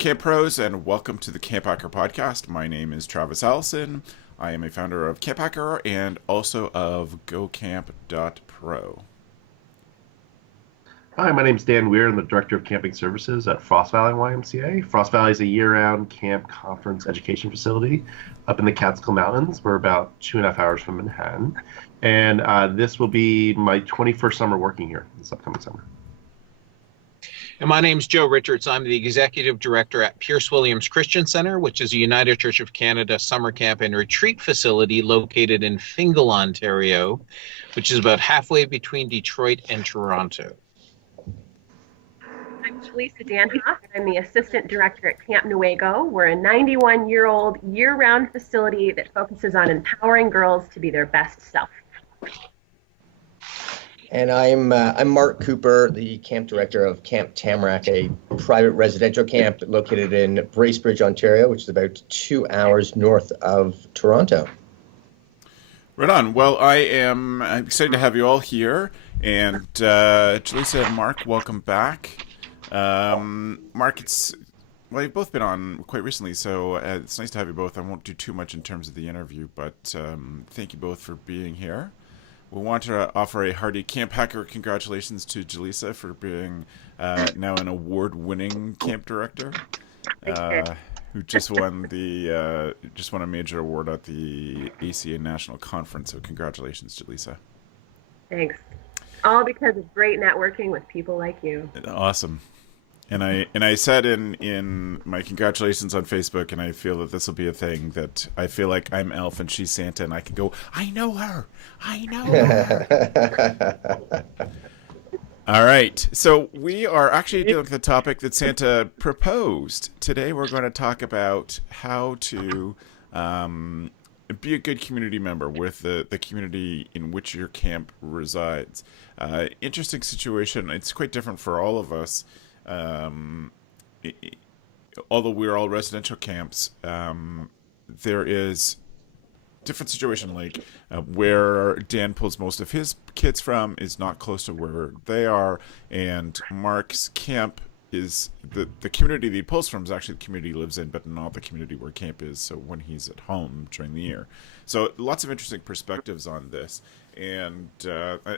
Camp Pros, and welcome to the CampHacker podcast. My name is Travis Allison. I am a founder of CampHacker and also of GoCamp.pro. Hi, my name is Dan Weir. I'm the Director of Camping Services at Frost Valley YMCA. Frost Valley is a year-round camp conference education facility up in the Catskill Mountains. We're about 2.5 hours from Manhattan. And this will be my 21st summer working here this upcoming summer. And my name's Joe Richards. I'm the Executive Director at Pierce Williams Christian Center, which is a United Church of Canada summer camp and retreat facility located in Fingal, Ontario, which is about halfway between Detroit and Toronto. I'm Jaleesa Danhoff, and I'm the Assistant Director at Camp Nuego. We're a 91-year-old year-round facility that focuses on empowering girls to be their best self. And I'm Mark Cooper, the camp director of Camp Tamarack, a private residential camp located in Bracebridge, Ontario, which is about 2 hours north of Toronto. Right on. Well, I'm excited to have you all here. And Jaleesa and Mark, welcome back. Mark, you've both been on quite recently, so it's nice to have you both. I won't do too much in terms of the interview, but thank you both for being here. We want to offer a hearty CampHacker congratulations to Jaleesa for being now an award-winning camp director, who just won a major award at the ACA National Conference. So congratulations, Jaleesa. Thanks. All because of great networking with people like you. Awesome. And I said in my congratulations on Facebook, and I feel that this will be a thing, that I feel like I'm Elf and she's Santa, and I can go, I know her. All right. So we are actually dealing with the topic that Santa proposed. Today we're going to talk about how to be a good community member with the community in which your camp resides. Interesting situation. It's quite different for all of us. Although we're all residential camps, there is different situation, like where Dan pulls most of his kids from is not close to where they are, and Mark's camp is the community that he pulls from is actually the community he lives in, but not the community where camp is, so when he's at home during the year. So lots of interesting perspectives on this, and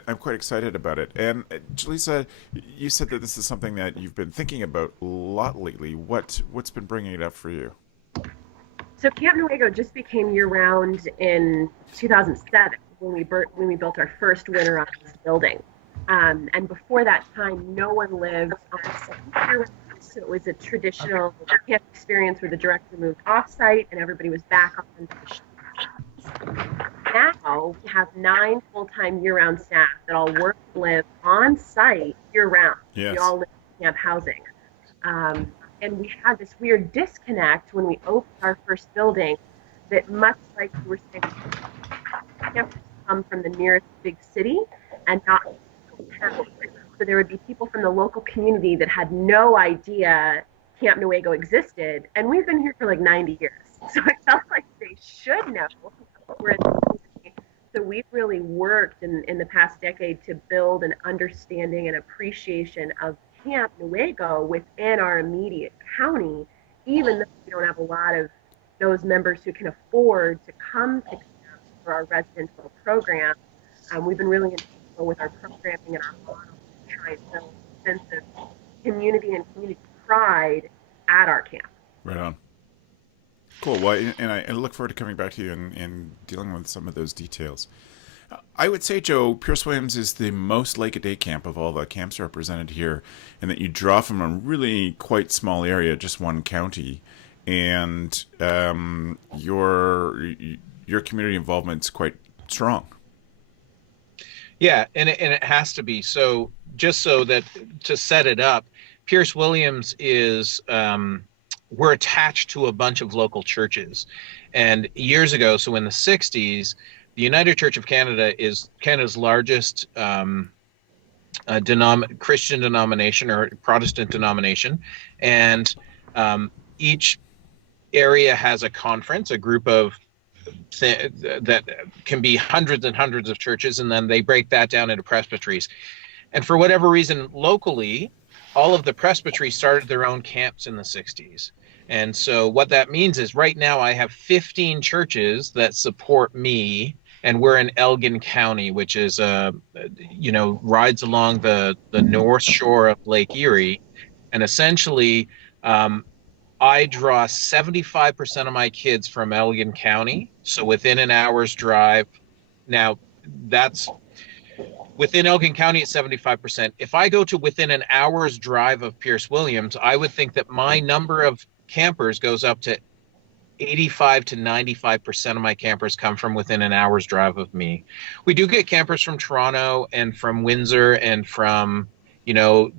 I'm quite excited about it. And Jaleesa, you said that this is something that you've been thinking about a lot lately. What's been bringing it up for you? So Camp Nuego just became year-round in 2007 when we built our first winterized building. And before that time, no one lived on site. So it was a traditional camp experience where the director moved off-site and everybody was back on the ship. Now we have 9 full-time year-round staff that all work and live on-site year-round. Yes. We all live in camp housing. And we had this weird disconnect when we opened our first building that, much like you were saying, campers come from the nearest big city and not town. So there would be people from the local community that had no idea Camp Nuego existed, and we've been here for like 90 years. So I felt like they should know we're in the community. So we've really worked in the past decade to build an understanding and appreciation of Camp Nuego within our immediate county, even though we don't have a lot of those members who can afford to come to camp for our residential program. We've been really intentional with our programming and our model to try and build a sense of community and community pride at our camp. Right on. Cool. Well, and I look forward to coming back to you and dealing with some of those details. I would say, Joe, Pierce Williams is the most like-a-day camp of all the camps represented here, and that you draw from a really quite small area, just one county, and your community involvement's quite strong. Yeah, and it has to be. So just so that to set it up, Pierce Williams is we're attached to a bunch of local churches. And years ago, so in the 60s, the United Church of Canada is Canada's largest Christian denomination or Protestant denomination. And each area has a conference, a group of that can be hundreds and hundreds of churches, and then they break that down into presbyteries. And for whatever reason, locally, all of the presbyteries started their own camps in the 60s. And so what that means is right now I have 15 churches that support me, and we're in Elgin County, which is rides along the north shore of Lake Erie. And essentially, I draw 75% of my kids from Elgin County, so within an hour's drive. Now, that's within Elgin County at 75%. If I go to within an hour's drive of Pierce Williams, I would think that my number of campers goes up to 85 to 95% of my campers come from within an hour's drive of me. We do get campers from Toronto and from Windsor and from,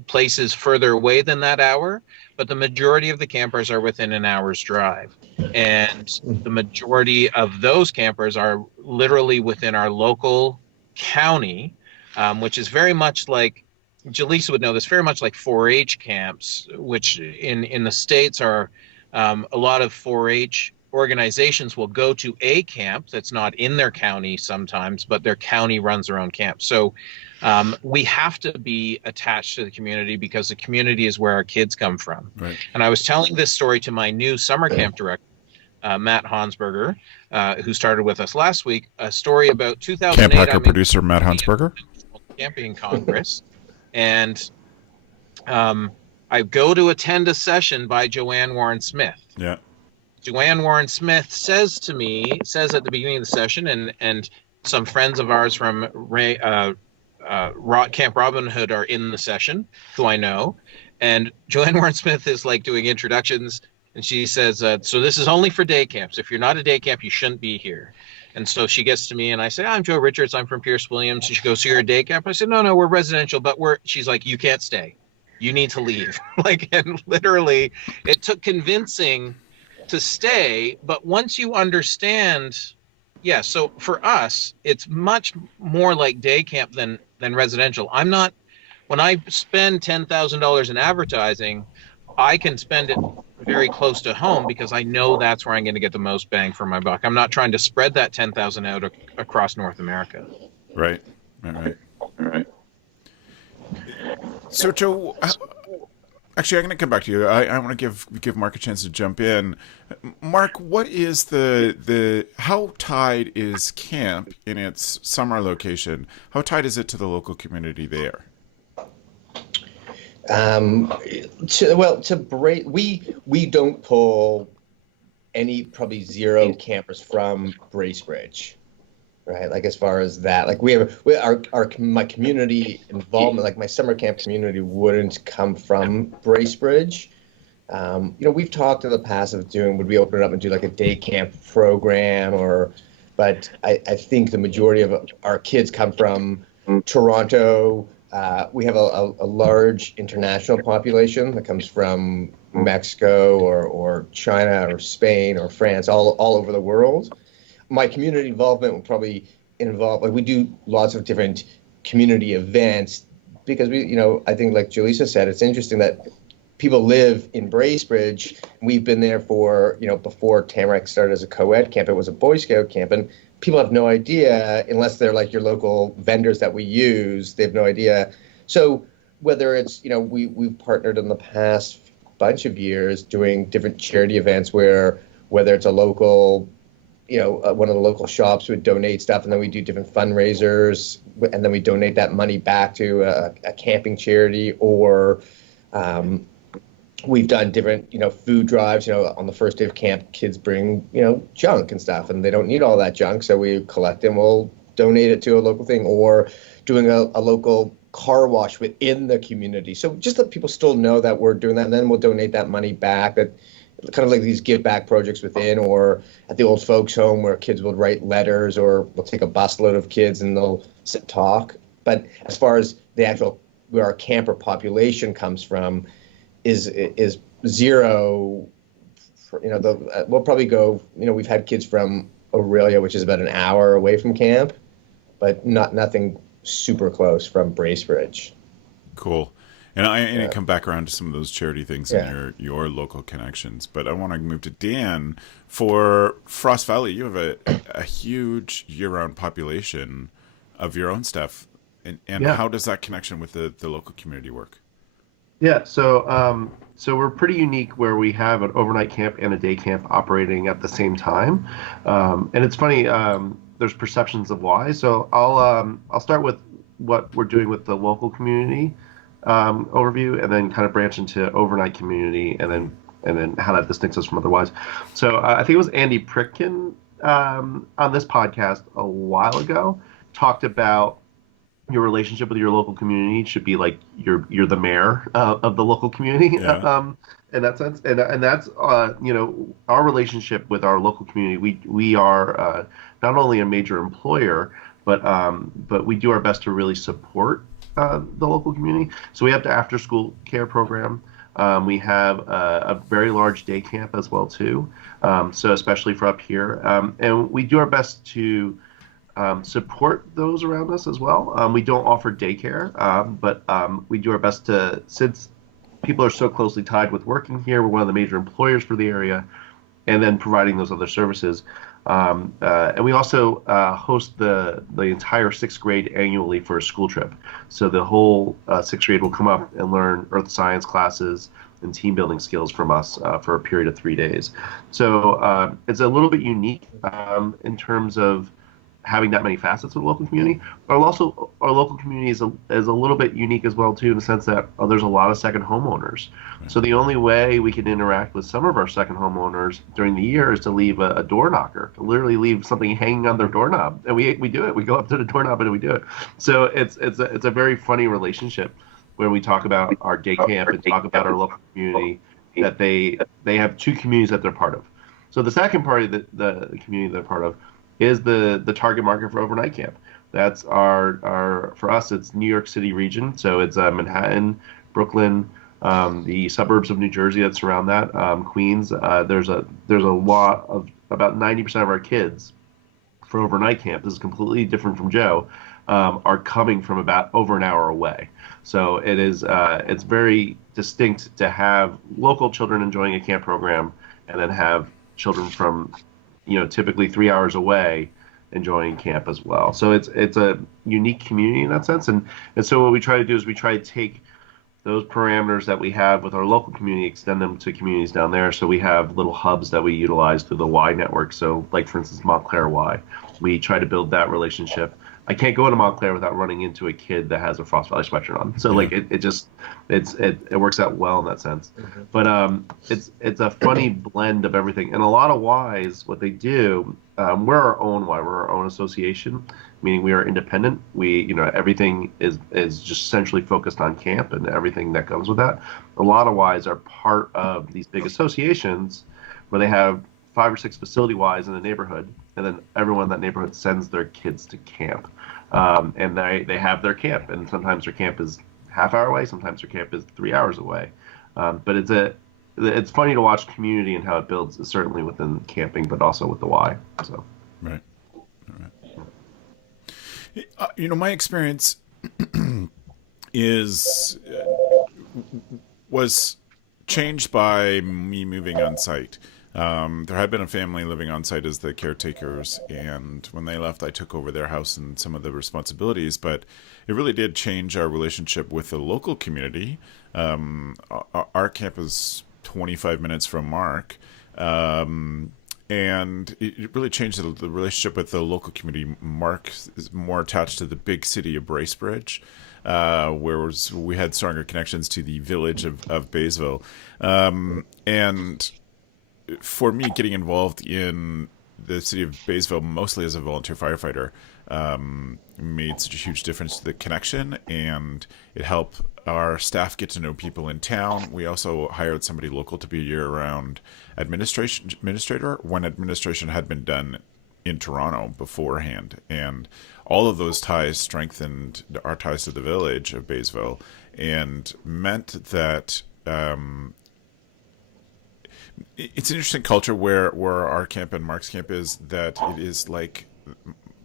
places further away than that hour, but the majority of the campers are within an hour's drive. And the majority of those campers are literally within our local county, which is very much like, Jaleesa would know this, very much like 4-H camps, which in the States are a lot of 4-H organizations will go to a camp that's not in their county sometimes, but their county runs their own camp. So we have to be attached to the community because the community is where our kids come from. Right. And I was telling this story to my new summer camp director, Matt Hansberger, who started with us last week, a story about 2008. CampHacker producer Matt Hansberger. Camping Congress. And I go to attend a session by Joanne Warren Smith. Yeah. Joanne Warren Smith says at the beginning of the session, and some friends of ours from Camp Robin Hood are in the session, who I know. And Joanne Warren Smith is like doing introductions, and she says, so this is only for day camps. If you're not a day camp, you shouldn't be here. And so she gets to me and I say, I'm Joe Richards. I'm from Pierce Williams. And she goes, so you're a day camp? I said, no, we're residential, but she's like, you can't stay. You need to leave. And literally it took convincing to stay. But once you understand, so for us, it's much more like day camp than residential. When I spend $10,000 in advertising, I can spend it very close to home because I know that's where I'm going to get the most bang for my buck. I'm not trying to spread that 10,000 out across North America. Right. So, Joe, actually, I'm going to come back to you. I want to give Mark a chance to jump in. Mark, what is how tied is camp in its summer location? How tied is it to the local community there? We don't pull probably zero campers from Bracebridge, right? Like as far as that, like my community involvement, like my summer camp community wouldn't come from Bracebridge. We've talked in the past of would we open it up and do like a day camp program but I think the majority of our kids come from Toronto. We have a large international population that comes from Mexico or China or Spain or France, all over the world. My community involvement will probably involve, we do lots of different community events because I think like Jaleesa said, it's interesting that people live in Bracebridge. We've been there for, before Tamarack started as a co-ed camp, it was a Boy Scout camp, and people have no idea unless they're like your local vendors that we use. They have no idea. So whether it's, we've partnered in the past bunch of years doing different charity events whether it's a local, one of the local shops would donate stuff, and then we do different fundraisers, and then we donate that money back to a camping charity, or we've done different, food drives. On the first day of camp, kids bring, junk and stuff, and they don't need all that junk, so we collect them. We'll donate it to a local thing, or doing a local car wash within the community. So just that people still know that we're doing that, and then we'll donate that money back. That kind of like these give back projects within, or at the old folks home where kids will write letters, or we'll take a busload of kids and they'll sit and talk. But as far as the actual where our camper population comes from, is zero. We'll probably go. We've had kids from Aurelia, which is about an hour away from camp, but nothing super close from Bracebridge. Cool. And I come back around to some of those charity things and your local connections. But I want to move to Dan. For Frost Valley, you have a huge year-round population of your own stuff. And how does that connection with the local community work? Yeah, so we're pretty unique where we have an overnight camp and a day camp operating at the same time, and it's funny. There's perceptions of why. So I'll start with what we're doing with the local community overview, and then kind of branch into overnight community, and then how that distincts us from otherwise. So I think it was Andy Pricken on this podcast a while ago talked about your relationship with your local community should be like you're the mayor of the local community Yeah. in that sense, and that's our relationship with our local community. We are not only a major employer, but we do our best to really support the local community. So we have the after school care program. We have a very large day camp as well too. So especially for up here, and we do our best to support those around us as well. We don't offer daycare, but we do our best to, since people are so closely tied with working here, we're one of the major employers for the area, and then providing those other services. And we also host the entire sixth grade annually for a school trip. So the whole sixth grade will come up and learn earth science classes and team building skills from us for a period of 3 days. So it's a little bit unique in terms of having that many facets of the local community. But also, our local community is a little bit unique as well too, in the sense that there's a lot of second homeowners. So the only way we can interact with some of our second homeowners during the year is to leave a door knocker, to literally leave something hanging on their doorknob, and we do it. We go up to the doorknob and we do it. So it's a very funny relationship when we talk about our day camp and talk about our local community, that they have two communities that they're part of. So the second part of the community they're part of is the target market for overnight camp. That's our for us, it's New York City region. So it's Manhattan, Brooklyn, the suburbs of New Jersey that surround that, Queens. There's a lot of about 90% of our kids for overnight camp. This is completely different from Joe. Are coming from about over an hour away. So it's very distinct to have local children enjoying a camp program, and then have children from typically 3 hours away enjoying camp as well. So it's a unique community in that sense. And so what we try to do is we try to take those parameters that we have with our local community, extend them to communities down there. So we have little hubs that we utilize through the Y network. So like, for instance, Montclair Y, we try to build that relationship. I can't go into Montclair without running into a kid that has a Frost Valley sweatshirt on. So like it works out well in that sense. But it's a funny blend of everything. And a lot of Ys, what they do, we're our own Y, we're our own association, meaning we are independent. We everything is just centrally focused on camp and everything that comes with that. A lot of Ys are part of these big associations where they have 5 or 6 facility Ys in the neighborhood, and then everyone in that neighborhood sends their kids to camp. And they have their camp, and sometimes their camp is half-hour away, sometimes their camp is 3 hours away. But it's funny to watch community and how it builds, certainly within camping, but also with the Y. So Right. My experience is was changed by me moving on site. There had been a family living on site as the caretakers, and when they left, I took over their house and some of the responsibilities. But it really did change our relationship with the local community. Our camp is 25 minutes from Mark, and it really changed the relationship with the local community. Mark is more attached to the big city of Bracebridge, whereas we had stronger connections to the village of Baysville. And for me, getting involved in the city of Baysville, mostly as a volunteer firefighter, made such a huge difference to the connection, and it helped our staff get to know people in town. We also hired somebody local to be a year-round administrator when administration had been done in Toronto beforehand, and all of those ties strengthened our ties to the village of Baysville, and meant that it's an interesting culture where our camp and Mark's camp is, that it is like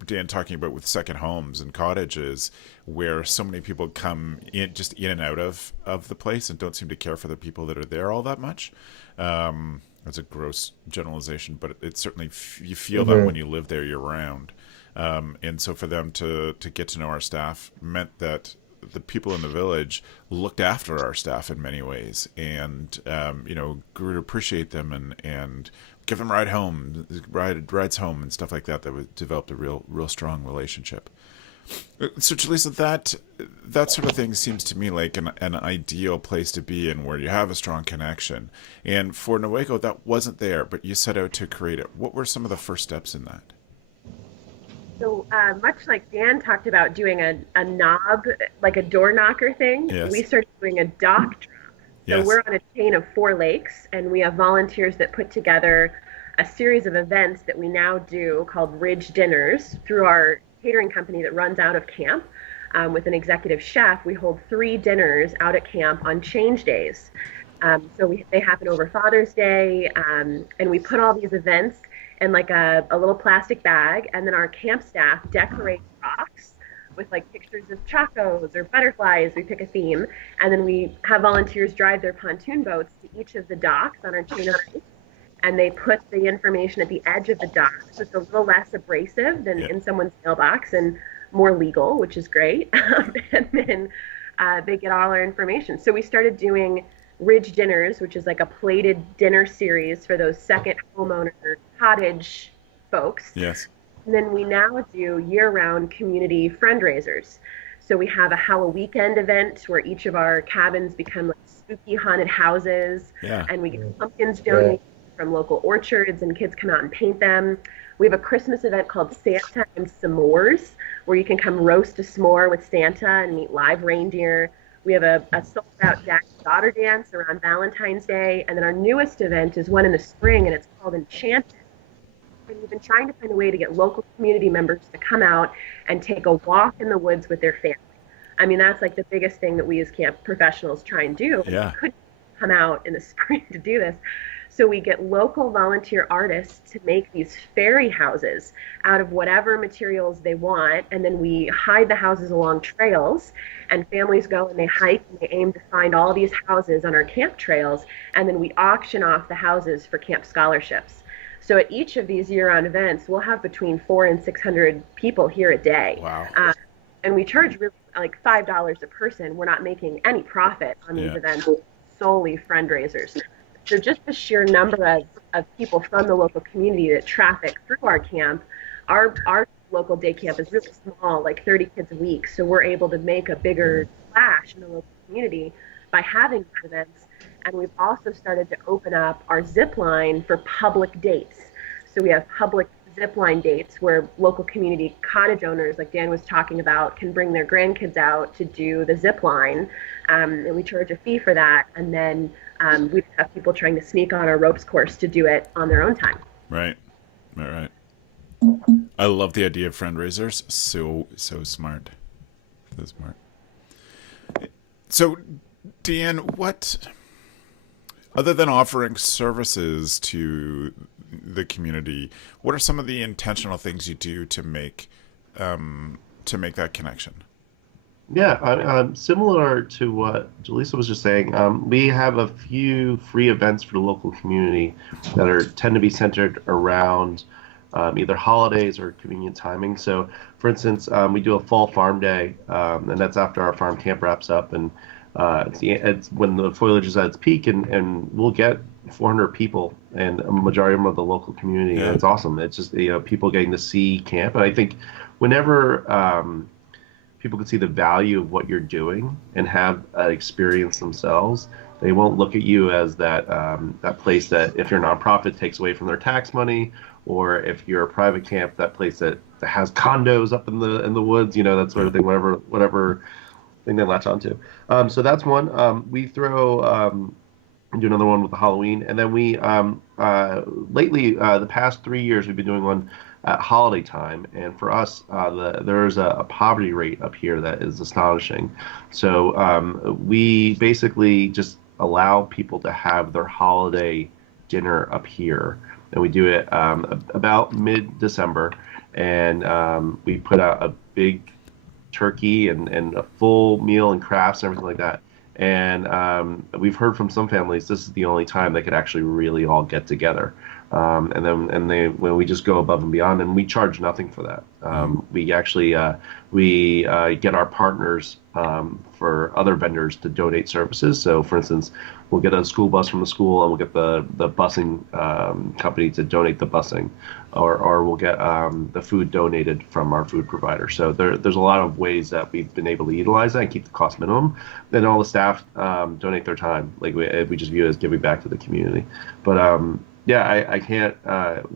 Dan talking about with second homes and cottages, where so many people come in just in and out of the place and don't seem to care for the people that are there all that much. That's a gross generalization, but it's certainly you feel that when you live there year round. And so for them to get to know our staff meant that the people in the village looked after our staff in many ways, and grew to appreciate them and give them rides home and stuff like that. That was developed a real strong relationship. So, Jaleesa, that sort of thing seems to me like an ideal place to be in, where you have a strong connection. And for Newaygo, that wasn't there, but you set out to create it. What were some of the first steps in that? So much like Dan talked about doing a knob, like a door knocker thing, Yes. we started doing a dock drop. So Yes. we're on a chain of 4 lakes, and we have volunteers that put together a series of events that we now do called Ridge Dinners through our catering company that runs out of camp. With an executive chef, we hold 3 dinners out at camp on change days. They happen over Father's Day, and we put all these events in like a little plastic bag, and then our camp staff decorate rocks with like pictures of chacos or butterflies. We pick a theme, and then we have volunteers drive their pontoon boats to each of the docks on our chain of lakes, and they put the information at the edge of the dock, so it's a little less abrasive than in someone's mailbox and more legal, which is great. And then they get all our information. So we started doing Ridge Dinners, which is like a plated dinner series for those second homeowner cottage folks. Yes. And then we now do year-round community fundraisers. So we have a Halloween weekend event where each of our cabins become like spooky haunted houses, and we get pumpkins donated from local orchards, and kids come out and paint them. We have a Christmas event called Santa and S'mores, where you can come roast a s'more with Santa and meet live reindeer. We have a sold-out dad-daughter dance around Valentine's Day, and then our newest event is one in the spring, and it's called Enchanted. And we've been trying to find a way to get local community members to come out and take a walk in the woods with their family. I mean, that's like the biggest thing that we as camp professionals try and do. Yeah. We couldn't come out in the spring to do this. So we get local volunteer artists to make these fairy houses out of whatever materials they want, and then we hide the houses along trails, and families go and they hike and they aim to find all these houses on our camp trails, and then we auction off the houses for camp scholarships. So at each of these year-round events, we'll have between 400 and 600 people here a day. Wow. And we charge really like $5 a person. We're not making any profit on these events, solely fundraisers. So just the sheer number of people from the local community that traffic through our camp, our local day camp is really small, like 30 kids a week. So we're able to make a bigger splash in the local community by having these events. And we've also started to open up our zip line for public dates. So we have public zip line dates where local community cottage owners, like Dan was talking about, can bring their grandkids out to do the zip line. And we charge a fee for that. And then we have people trying to sneak on our ropes course to do it on their own time. Right. I love the idea of fundraisers. So smart. So smart. So, Dan, what, other than offering services to the community, what are some of the intentional things you do to make that connection? Yeah, similar to what Jaleesa was just saying, we have a few free events for the local community that tend to be centered around either holidays or convenient timing. So, for instance, we do a fall farm day, and that's after our farm camp wraps up, and it's when the foliage is at its peak, and we'll get 400 people, and a majority of them are the local community. Yeah. And it's awesome. It's just people getting to see camp, and I think whenever people can see the value of what you're doing and have an experience themselves, they won't look at you as that place that, if you're a nonprofit, takes away from their tax money, or if you're a private camp, that place that has condos up in the woods, that sort of thing, whatever thing they latch onto. So that's one. We throw do another one with the Halloween, and then we lately the past 3 years we've been doing one at holiday time, and for us there's a poverty rate up here that is astonishing. So we basically just allow people to have their holiday dinner up here, and we do it about mid-December, and we put out a big turkey and a full meal and crafts and everything like that. And we've heard from some families this is the only time they could actually really all get together. When we just go above and beyond, and we charge nothing for that. We actually we get our partners for other vendors to donate services. So, for instance, we'll get a school bus from the school, and we'll get the busing company to donate the busing, or we'll get the food donated from our food provider. So there's a lot of ways that we've been able to utilize that and keep the cost minimum. Then all the staff donate their time. Like we just view it as giving back to the community. But yeah, I can't.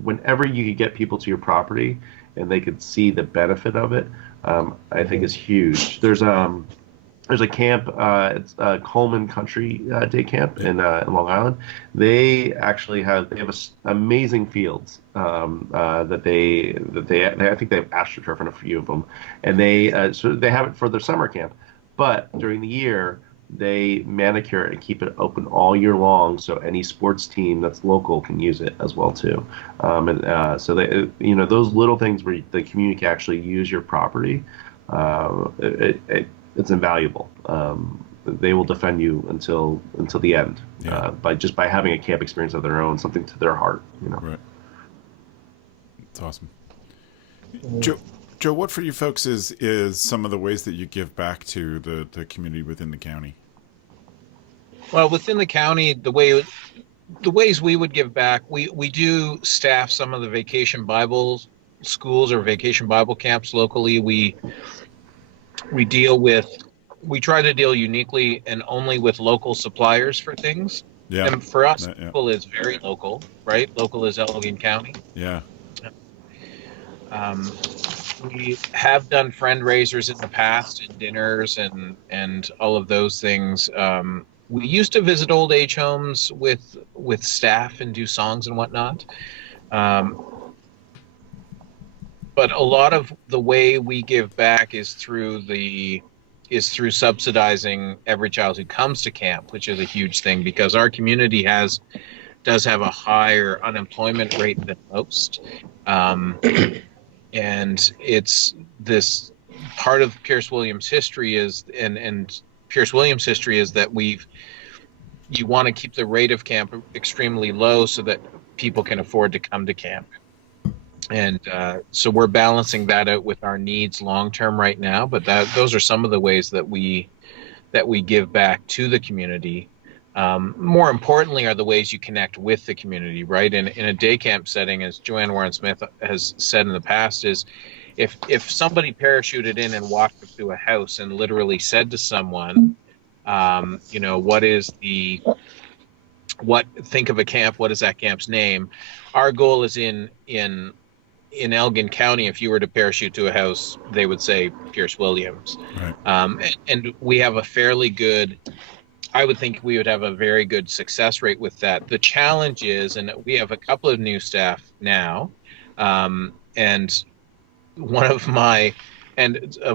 Whenever you could get people to your property and they could see the benefit of it, I think is huge. There's a camp, it's Coleman Country Day Camp in Long Island. They actually have amazing fields that they I think they have astroturf in a few of them, and so they have it for their summer camp. But during the year, they manicure it and keep it open all year long, so any sports team that's local can use it as well too. So they, those little things where the community can actually use your property, it's invaluable. They will defend you until the end, by having a camp experience of their own, something to their heart. Right. It's awesome. Joe, what for you folks is some of the ways that you give back to the community within the county? Well, within the county, the ways we would give back, we do staff some of the vacation Bible schools or vacation Bible camps locally. We try to deal uniquely and only with local suppliers for things. Yeah. And for us, local is very local, right? Local is Elgin County. Yeah. We have done fundraisers in the past and dinners and all of those things. We used to visit old age homes with staff and do songs and whatnot. But a lot of the way we give back is through subsidizing every child who comes to camp, which is a huge thing because our community does have a higher unemployment rate than most. And it's this part of Pierce Williams history is that you want to keep the rate of camp extremely low so that people can afford to come to camp. And so we're balancing that out with our needs long term right now. But those are some of the ways that we give back to the community. More importantly, are the ways you connect with the community, right? In a day camp setting, as Joanne Warren Smith has said in the past, is if somebody parachuted in and walked up to a house and literally said to someone, think of a camp, what is that camp's name? Our goal is in Elgin County, if you were to parachute to a house, they would say Pierce Williams. Right. And we have a fairly good, I would think we would have a very good success rate with that. The challenge is, and we have a couple of new staff now, and a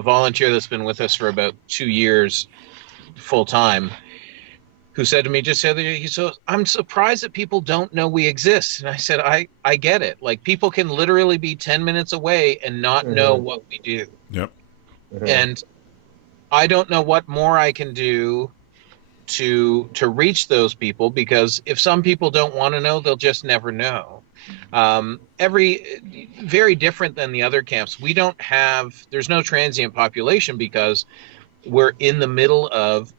volunteer that's been with us for about 2 years full time, who said to me just the other day, he said, I'm surprised that people don't know we exist. And I said, I get it. Like, people can literally be 10 minutes away and not know what we do. Yep. And I don't know what more I can do to reach those people, because if some people don't want to know, they'll just never know. Very different than the other camps. There's no transient population because we're in the middle of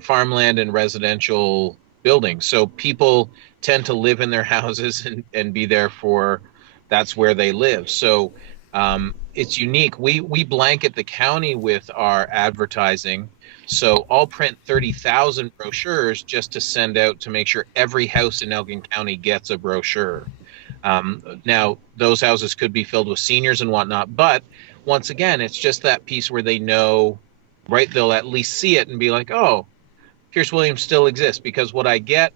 farmland and residential buildings. So people tend to live in their houses and be there that's where they live. So it's unique. We blanket the county with our advertising. So I'll print 30,000 brochures just to send out to make sure every house in Elgin County gets a brochure. Now, those houses could be filled with seniors and whatnot, but once again, it's just that piece where they know, right? They'll at least see it and be like, oh, Pierce Williams still exists. Because what I get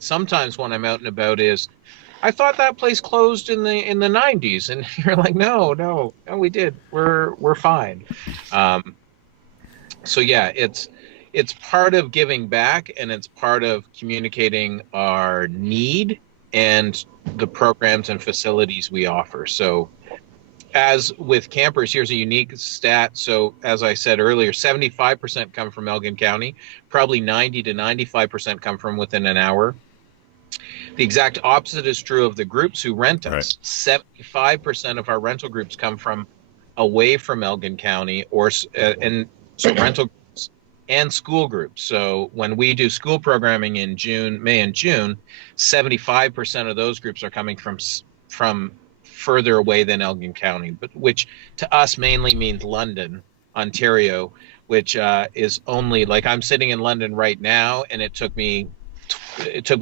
sometimes when I'm out and about is, I thought that place closed in the 90s, and you're like, no, we did. We're fine. So yeah, it's part of giving back, and it's part of communicating our need and the programs and facilities we offer. So as with campers, here's a unique stat. So as I said earlier, 75% come from Elgin County, probably 90 to 95% come from within an hour. The exact opposite is true of the groups who rent us. Right. 75% of our rental groups come from away from Elgin County, and So rental groups and school groups. So when we do school programming in May and June, 75% of those groups are coming from further away than Elgin County, but which to us mainly means London, Ontario, which is only, like, I'm sitting in London right now, and it took me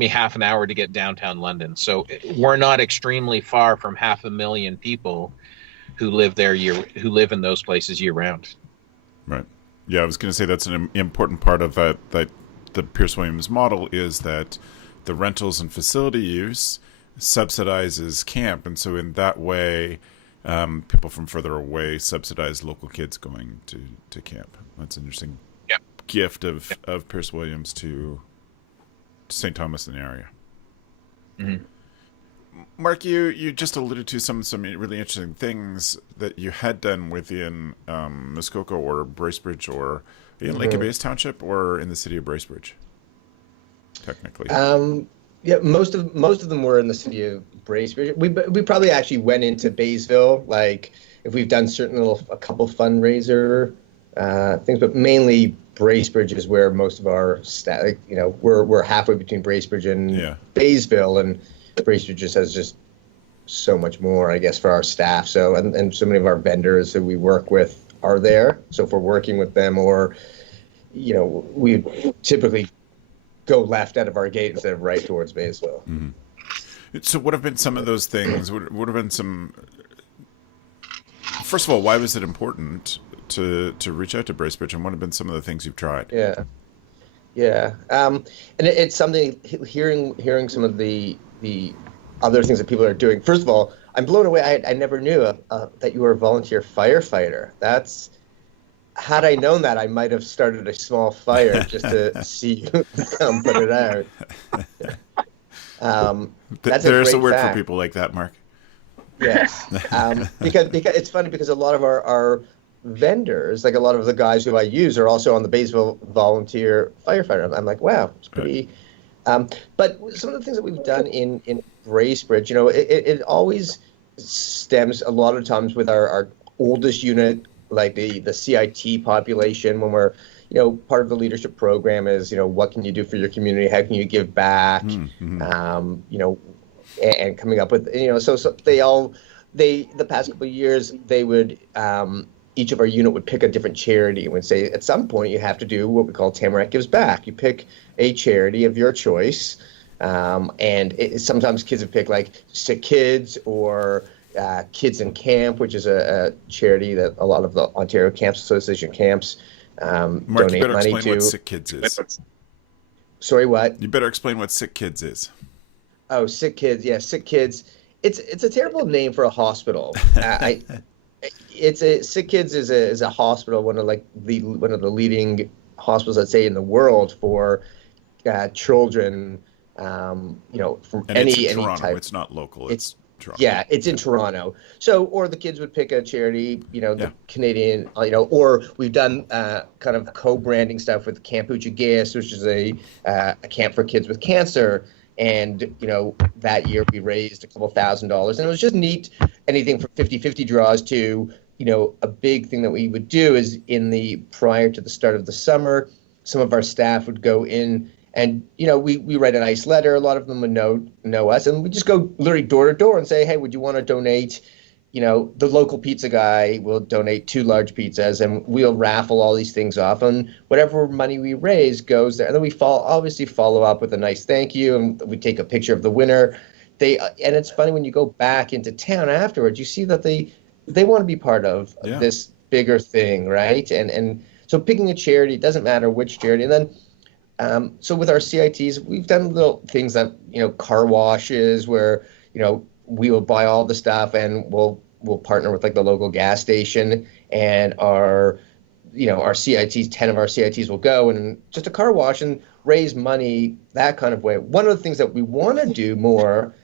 half an hour to get downtown London. So we're not extremely far from 500,000 people who live in those places year round. Right. Yeah, I was going to say that's an important part of that the Pierce Williams model is that the rentals and facility use subsidizes camp, and so in that way, people from further away subsidize local kids going to camp. That's an interesting gift of Pierce Williams to St. Thomas and the area. Mm-hmm. Mark, you just alluded to some really interesting things that you had done within Muskoka or Bracebridge, or in Lake Ebey's Township, or in the city of Bracebridge, technically. Yeah, most of them were in the city of Bracebridge. We probably actually went into Baysville, like if we've done a couple fundraiser things, but mainly Bracebridge is where most of our staff. Like, we're halfway between Bracebridge and Baysville, and Bracebridge just has so much more, I guess, for our staff. So and so many of our vendors that we work with are there. So if we're working with them, or we typically go left out of our gate instead of right towards Baysville. Mm-hmm. So what have been some of those things? What have been some? First of all, why was it important to reach out to Bracebridge, and what have been some of the things you've tried? Yeah. And it's something, hearing some of the other things that people are doing. First of all, I'm blown away. I never knew that you were a volunteer firefighter. Had I known that, I might have started a small fire just to see you come put it out. There's a word for people like that, Mark. Yes, because it's funny, because a lot of our vendors, like a lot of the guys who I use, are also on the Baysville volunteer firefighter. I'm like, wow, it's pretty. But some of the things that we've done in Bracebridge, it always stems a lot of times with our oldest unit, like the CIT population, when we're, part of the leadership program is, what can you do for your community? How can you give back? Mm-hmm. And coming up with, so the past couple of years, they would, each of our unit would pick a different charity and would say, at some point you have to do what we call Tamarack Gives Back. You pick a charity of your choice. And sometimes kids would pick like Sick Kids or Kids in Camp, which is a charity that a lot of the Ontario Camps Association camps Mark, donate you better money explain to. what Sick Kids is. Sorry, what? You better explain what Sick Kids is. Oh, Sick Kids. Yeah, Sick Kids. It's a terrible name for a hospital. Sick Kids is a hospital, one of the leading hospitals, I'd say, in the world for children. From And any it's in Toronto. type. It's not local. It's Toronto. Yeah, it's in Toronto. So, or the kids would pick a charity, the Canadian, or we've done kind of co-branding stuff with Camp Uchigeas, which is a camp for kids with cancer. And, that year we raised a couple $1,000s, and it was just neat. Anything from 50-50 draws to, a big thing that we would do is prior to the start of the summer, some of our staff would go in and, we write a nice letter. A lot of them would know us, and we just go literally door to door and say, hey, would you want to donate? The local pizza guy will donate 2 large pizzas, and we'll raffle all these things off, and whatever money we raise goes there. And then we obviously follow up with a nice thank you, and we take a picture of the winner. And it's funny, when you go back into town afterwards, you see that they want to be part of this bigger thing, right? And so picking a charity, doesn't matter which charity. And then so with our CITs, we've done little things that, car washes where, we will buy all the stuff, and we'll partner with like the local gas station, and our CITs, 10 of our CITs will go and just a car wash and raise money that kind of way. One of the things that we want to do more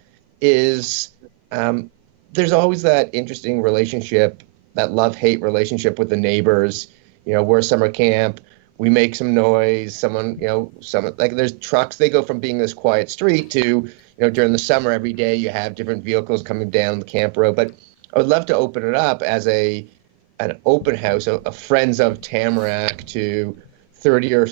is there's always that interesting relationship, that love-hate relationship with the neighbors. We're a summer camp. We make some noise. Someone, like there's trucks. They go from being this quiet street to, during the summer, every day you have different vehicles coming down the camp road. But I would love to open it up as a an open house, a Friends of Tamarack to 30 or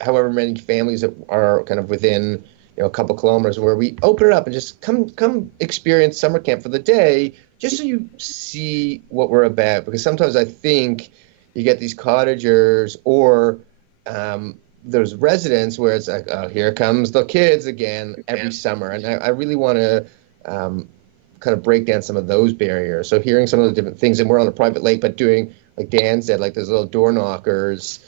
however many families that are kind of within, a couple kilometers, where we open it up and just come experience summer camp for the day, just so you see what we're about. Because sometimes I think you get these cottagers or there's residents where it's like, oh, here comes the kids again every summer. And I really want to kind of break down some of those barriers. So hearing some of the different things, and we're on a private lake, but doing, like Dan said, like those little door knockers,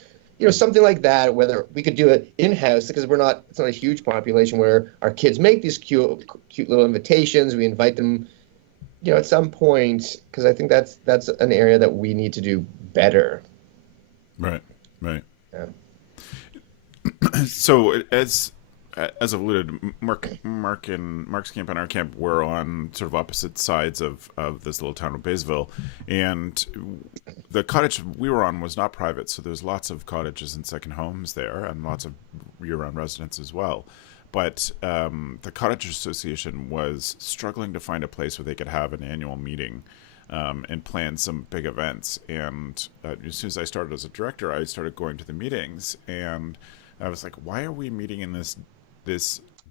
something like that, whether we could do it in-house, because it's not a huge population, where our kids make these cute little invitations. We invite them, at some point, because I think that's an area that we need to do better. Right. Yeah. So as I've alluded, Mark's camp and our camp were on sort of opposite sides of this little town of Baysville, and the cottage we were on was not private, so there's lots of cottages and second homes there, and lots of year-round residents as well. But the Cottage Association was struggling to find a place where they could have an annual meeting and plan some big events. And as soon as I started as a director, I started going to the meetings, and I was like, why are we meeting in this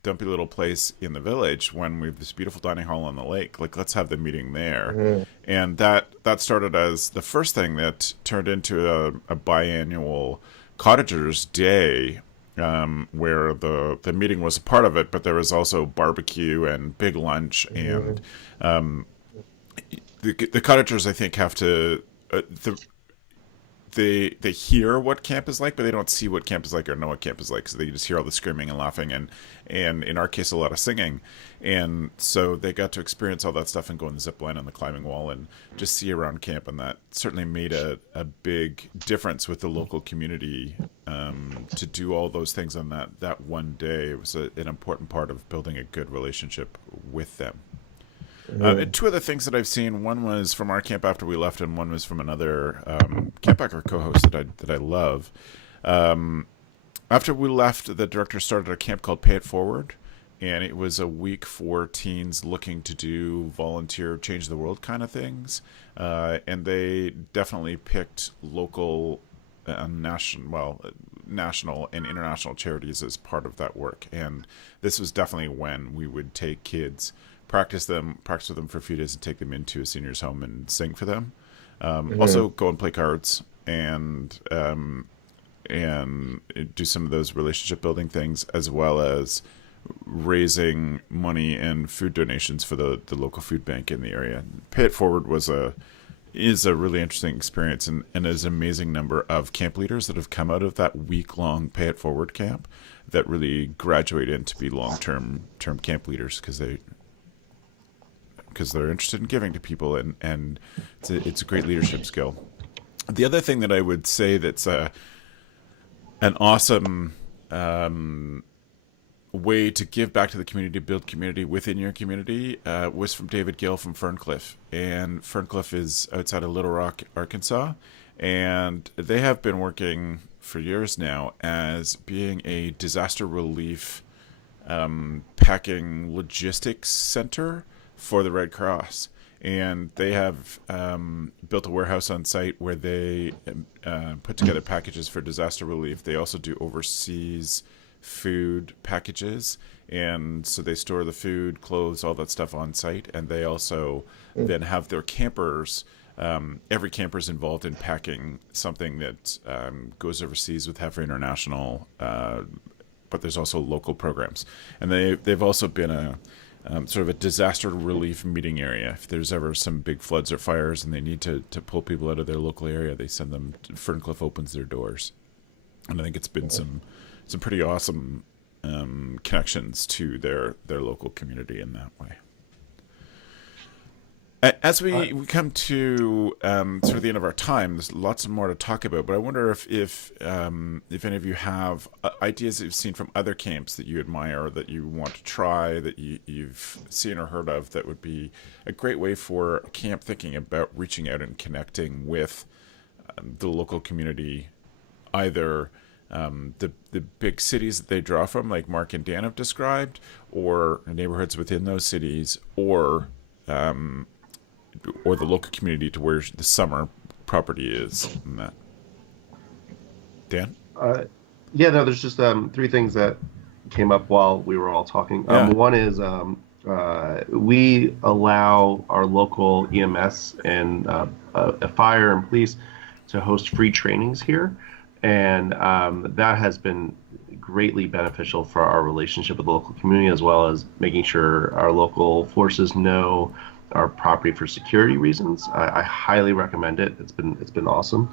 dumpy little place in the village when we have this beautiful dining hall on the lake? Like, let's have the meeting there. Mm-hmm. And that started as the first thing that turned into a biannual Cottagers Day, where the meeting was a part of it, but there was also barbecue and big lunch. Mm-hmm. And the Cottagers, I think, have to they hear what camp is like, but they don't see what camp is like or know what camp is like. So they just hear all the screaming and laughing and in our case, a lot of singing. And so they got to experience all that stuff and go on the zip line and the climbing wall and just see around camp. And that certainly made a big difference with the local community to do all those things on that one day. It was an important part of building a good relationship with them. Two other things that I've seen. One was from our camp after we left, and one was from another CampHacker co-host that I love. After we left, the director started a camp called Pay It Forward, and it was a week for teens looking to do volunteer, change the world kind of things. And they definitely picked local, national and international charities as part of that work. And this was definitely when we would take kids, practice with them for a few days, and take them into a senior's home and sing for them. Also go and play cards and do some of those relationship building things, as well as raising money and food donations for the local food bank in the area. Pay It Forward is a really interesting experience, and there's an amazing number of camp leaders that have come out of that week-long Pay It Forward camp that really graduate into be long-term camp leaders because they're interested in giving to people, and it's a great leadership skill. The other thing that I would say that's an awesome way to give back to the community, build community within your community, was from David Gill from Ferncliff. And Ferncliff is outside of Little Rock, Arkansas, and they have been working for years now as being a disaster relief packing logistics center for the Red Cross. And they have built a warehouse on site where they put together packages for disaster relief. They also do overseas food packages, and so they store the food, clothes, all that stuff on site. And they also then have their campers. Every camper is involved in packing something that goes overseas with Heifer International, but there's also local programs. And they've also been a sort of a disaster relief meeting area. If there's ever some big floods or fires and they need to pull people out of their local area, they send them. Ferncliff opens their doors, and I think it's been some pretty awesome connections to their local community in that way. As we come to sort of the end of our time, there's lots more to talk about, but I wonder if any of you have ideas that you've seen from other camps that you admire, or that you want to try, that you've seen or heard of, that would be a great way for a camp thinking about reaching out and connecting with the local community, either the big cities that they draw from, like Mark and Dan have described, or neighborhoods within those cities, or or the local community to where the summer property is and that. Dan? Yeah, no, there's just three things that came up while we were all talking. Yeah. One is we allow our local EMS and fire and police to host free trainings here, and that has been greatly beneficial for our relationship with the local community, as well as making sure our local forces know our property for security reasons. I highly recommend it. It's been awesome.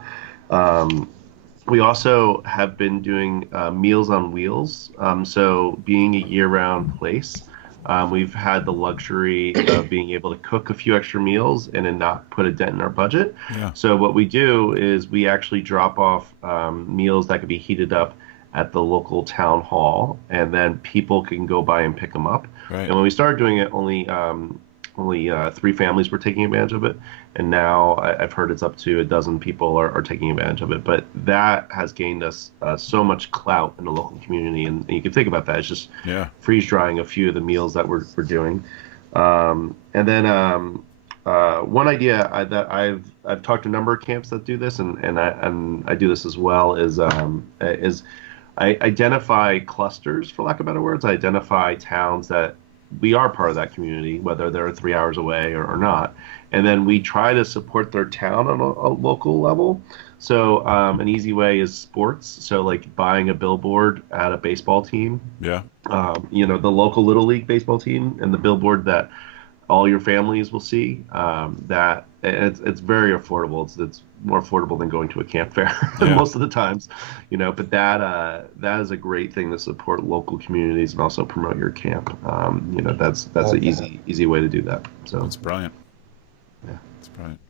We also have been doing Meals on Wheels. So being a year-round place, we've had the luxury of being able to cook a few extra meals and then not put a dent in our budget. Yeah. So what we do is we actually drop off meals that could be heated up at the local town hall, and then people can go by and pick them up. Right. And when we started doing it, only 3 families were taking advantage of it, and now I've heard it's up to a dozen people are taking advantage of it. But that has gained us so much clout in the local community, and you can think about that. It's just freeze drying a few of the meals that we're doing. And then one idea that I've talked to a number of camps that do this, and I do this as well, is I identify clusters, for lack of better words. I identify towns that we are part of that community, whether they're 3 hours away or not. And then we try to support their town on a local level. So an easy way is sports. So like buying a billboard at a baseball team. Yeah. The local Little League baseball team, and the billboard that all your families will see. That it's very affordable. It's more affordable than going to a camp fair most of the times, But that is a great thing to support local communities and also promote your camp. That's an easy way to do that. So that's brilliant. Yeah, it's brilliant.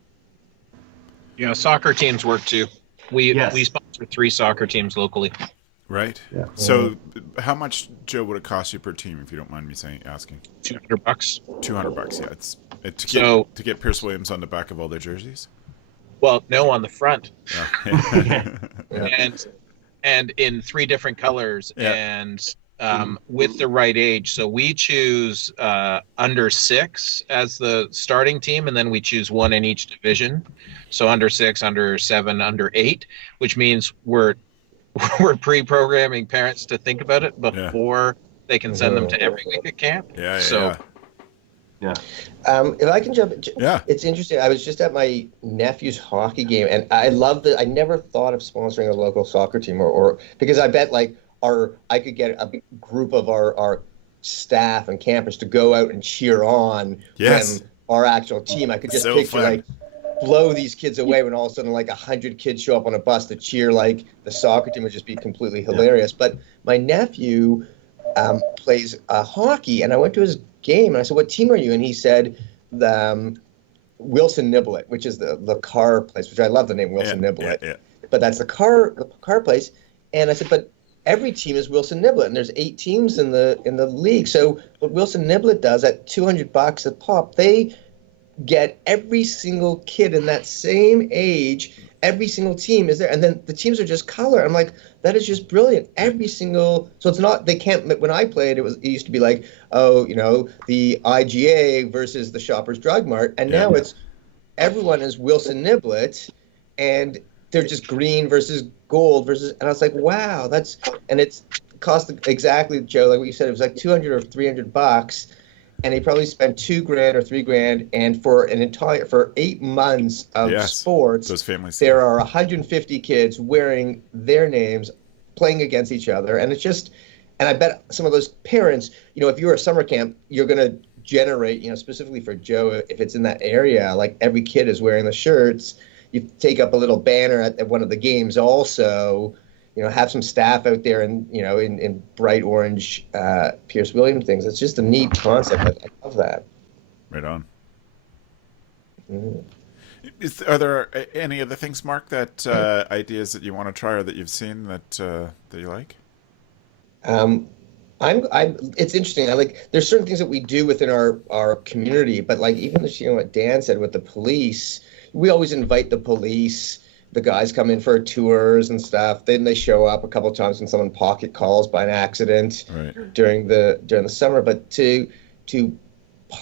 Soccer teams work too. We sponsor 3 soccer teams locally. Right. Yeah. So, how much, Joe, would it cost you per team, if you don't mind me asking? $200. $200. Yeah, it's to get Pierce Williams on the back of all their jerseys. Well, no, on the front. Okay. and in 3 different colors, and with the right age. So we choose under 6 as the starting team, and then we choose 1 in each division. So under 6, under 7, under 8, which means we're pre-programming parents to think about it before they can send them to every week at camp. Yeah. If I can jump, it's interesting. I was just at my nephew's hockey game, and I love that. I never thought of sponsoring a local soccer team, or because I bet I could get a group of our staff and campers to go out and cheer on our actual team. I could just picture blow these kids away when all of a sudden 100 kids show up on a bus to cheer the soccer team would just be completely hilarious. But my nephew plays hockey, and I went to his game and I said, "What team are you?" And he said Wilson Niblett, which is the car place, which I love the name Wilson Niblett. Yeah. But that's the car place. And I said, "But every team is Wilson Niblett, and there's 8 teams in the league. So what Wilson Niblett does at $200 a pop, they get every single kid in that same age. Every single team is there, and then the teams are just color. I'm like, that is just brilliant. Every single, so it's not, they can't. When I played, it used to be like, the IGA versus the Shoppers Drug Mart, and now it's everyone is Wilson Niblett, and they're just green versus gold versus, and I was like, wow, and it's cost exactly, Joe, like what you said, it was like $200 or $300. And he probably spent $2,000 or $3,000, and for 8 months of sports, those families, there are 150 kids wearing their names, playing against each other, and it's just, and I bet some of those parents, if you're a summer camp, you're going to generate, specifically for Joe, if it's in that area, like every kid is wearing the shirts, you take up a little banner at one of the games also. Have some staff out there in bright orange Pierce Williams things. It's just a neat concept. I love that. Right on. Mm. Are there any other things, Mark, that ideas that you want to try or that you've seen that you like? It's interesting. There's certain things that we do within our community, but even what Dan said with the police, we always invite the police. The guys come in for tours and stuff. Then they show up a couple of times when someone pocket calls by an accident during the summer. But to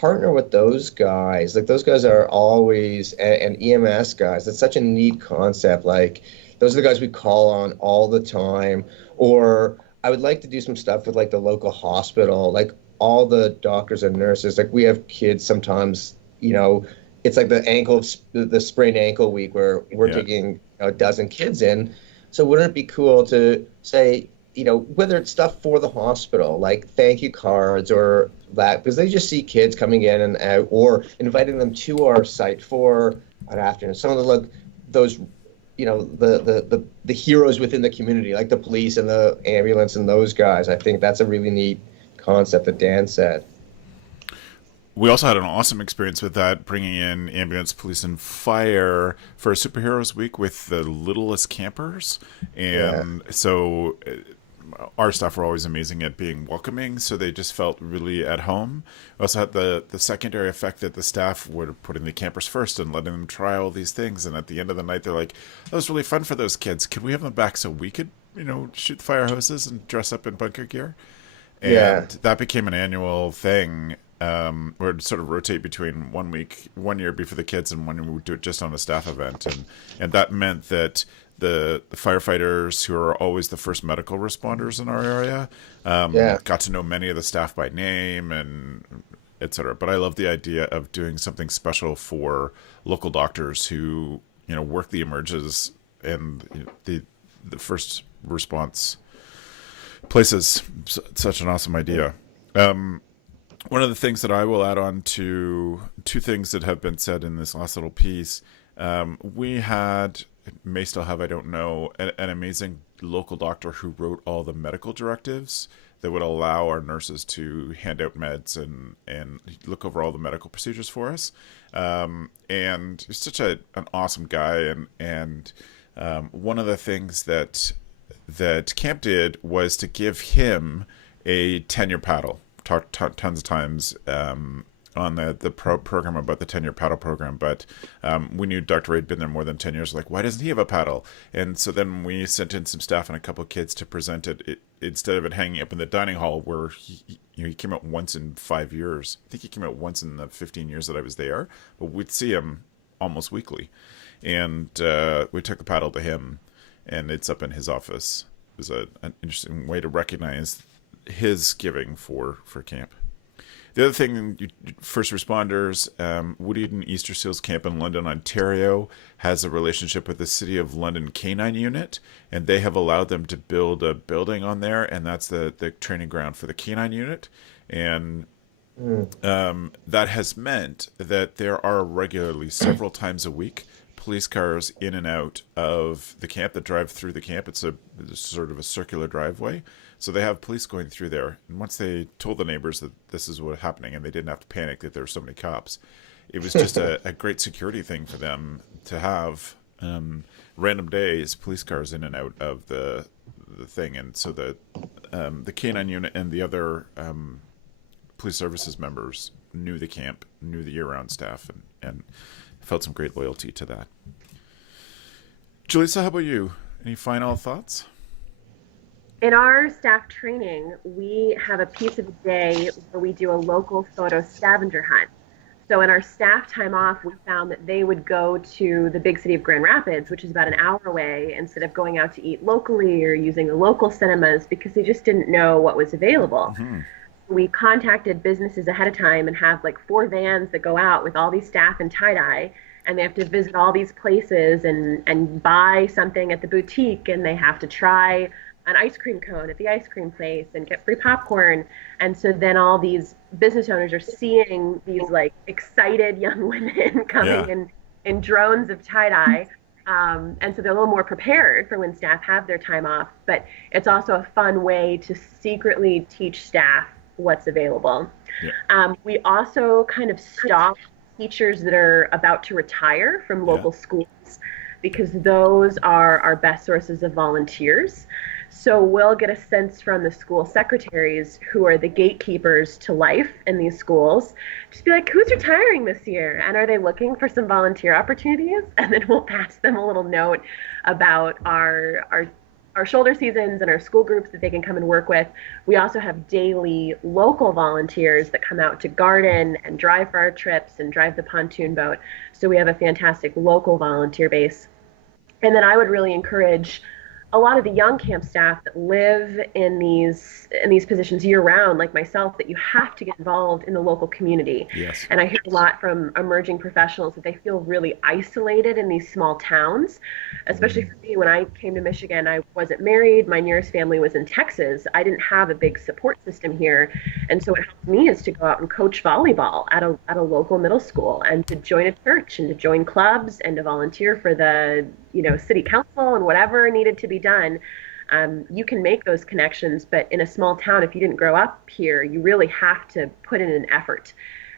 partner with those guys. Like those guys are always and EMS guys. It's such a neat concept. Like those are the guys we call on all the time. Or I would like to do some stuff with like the local hospital, like all the doctors and nurses. Like we have kids sometimes, it's like the sprained ankle week where we're taking a dozen kids in. So wouldn't it be cool to say, whether it's stuff for the hospital, like thank you cards or that, because they just see kids coming in and out, or inviting them to our site for an afternoon. Some of those, the heroes within the community, like the police and the ambulance and those guys. I think that's a really neat concept that Dan said. We also had an awesome experience with that, bringing in ambulance, police, and fire for a Superheroes Week with the littlest campers. And so our staff were always amazing at being welcoming, so they just felt really at home. We also had the secondary effect that the staff were putting the campers first and letting them try all these things. And at the end of the night, they're like, that was really fun for those kids. Could we have them back so we could, shoot the fire hoses and dress up in bunker gear? And that became an annual thing. Where it'd sort of rotate between 1 year be for the kids, and 1 year we would do it just on a staff event, and that meant that the firefighters, who are always the first medical responders in our area, got to know many of the staff by name and etc. But I love the idea of doing something special for local doctors who work the emerges and the first response places. Such an awesome idea. One of the things that I will add on to two things that have been said in this last little piece, we had, may still have, I don't know, an amazing local doctor who wrote all the medical directives that would allow our nurses to hand out meds and look over all the medical procedures for us. And he's such an awesome guy. And one of the things that camp did was to give him a tenure paddle. Talked tons of times on the program about the 10-year paddle program, but we knew Dr. Ray had been there more than 10 years. Like, why doesn't he have a paddle? And so then we sent in some staff and a couple of kids to present it instead of it hanging up in the dining hall, where he came out once in 5 years. I think he came out once in the 15 years that I was there, but we'd see him almost weekly. And we took the paddle to him, and it's up in his office. It was an interesting way to recognize his giving for camp. The other thing, first responders, Wood Eden Easter Seals Camp in London, Ontario, has a relationship with the City of London Canine Unit, and they have allowed them to build a building on there, and that's the training ground for the Canine Unit. And that has meant that there are regularly, several times a week, police cars in and out of the camp that drive through the camp. It's sort of a circular driveway. So they have police going through there. And once they told the neighbors that this is what's happening, and they didn't have to panic that there were so many cops, it was just a great security thing for them to have random days, police cars in and out of the thing. And so the K9 unit and the other police services members knew the camp, knew the year-round staff, and felt some great loyalty to that. Julissa, how about you? Any final thoughts? In our staff training, we have a piece of the day where we do a local photo scavenger hunt. So in our staff time off, we found that they would go to the big city of Grand Rapids, which is about an hour away, instead of going out to eat locally or using the local cinemas, because they just didn't know what was available. Mm-hmm. We contacted businesses ahead of time and have like 4 vans that go out with all these staff in tie-dye, and they have to visit all these places and buy something at the boutique, and they have to try an ice cream cone at the ice cream place and get free popcorn. And so then all these business owners are seeing these like excited young women coming in drones of tie-dye. And so they're a little more prepared for when staff have their time off, but it's also a fun way to secretly teach staff what's available. Yeah. We also kind of stop teachers that are about to retire from local schools, because those are our best sources of volunteers. So we'll get a sense from the school secretaries, who are the gatekeepers to life in these schools, just be like, who's retiring this year? And are they looking for some volunteer opportunities? And then we'll pass them a little note about our our shoulder seasons and our school groups that they can come and work with. We also have daily local volunteers that come out to garden and drive for our trips and drive the pontoon boat. So we have a fantastic local volunteer base. And then I would really encourage a lot of the young camp staff that live in these positions year round, like myself, that you have to get involved in the local community. Yes. And I hear a lot from emerging professionals that they feel really isolated in these small towns. Especially for me, when I came to Michigan, I wasn't married. My nearest family was in Texas. I didn't have a big support system here. And so what helped me is to go out and coach volleyball at a local middle school, and to join a church, and to join clubs, and to volunteer for the city council and whatever needed to be done. You can make those connections, but in a small town, if you didn't grow up here, you really have to put in an effort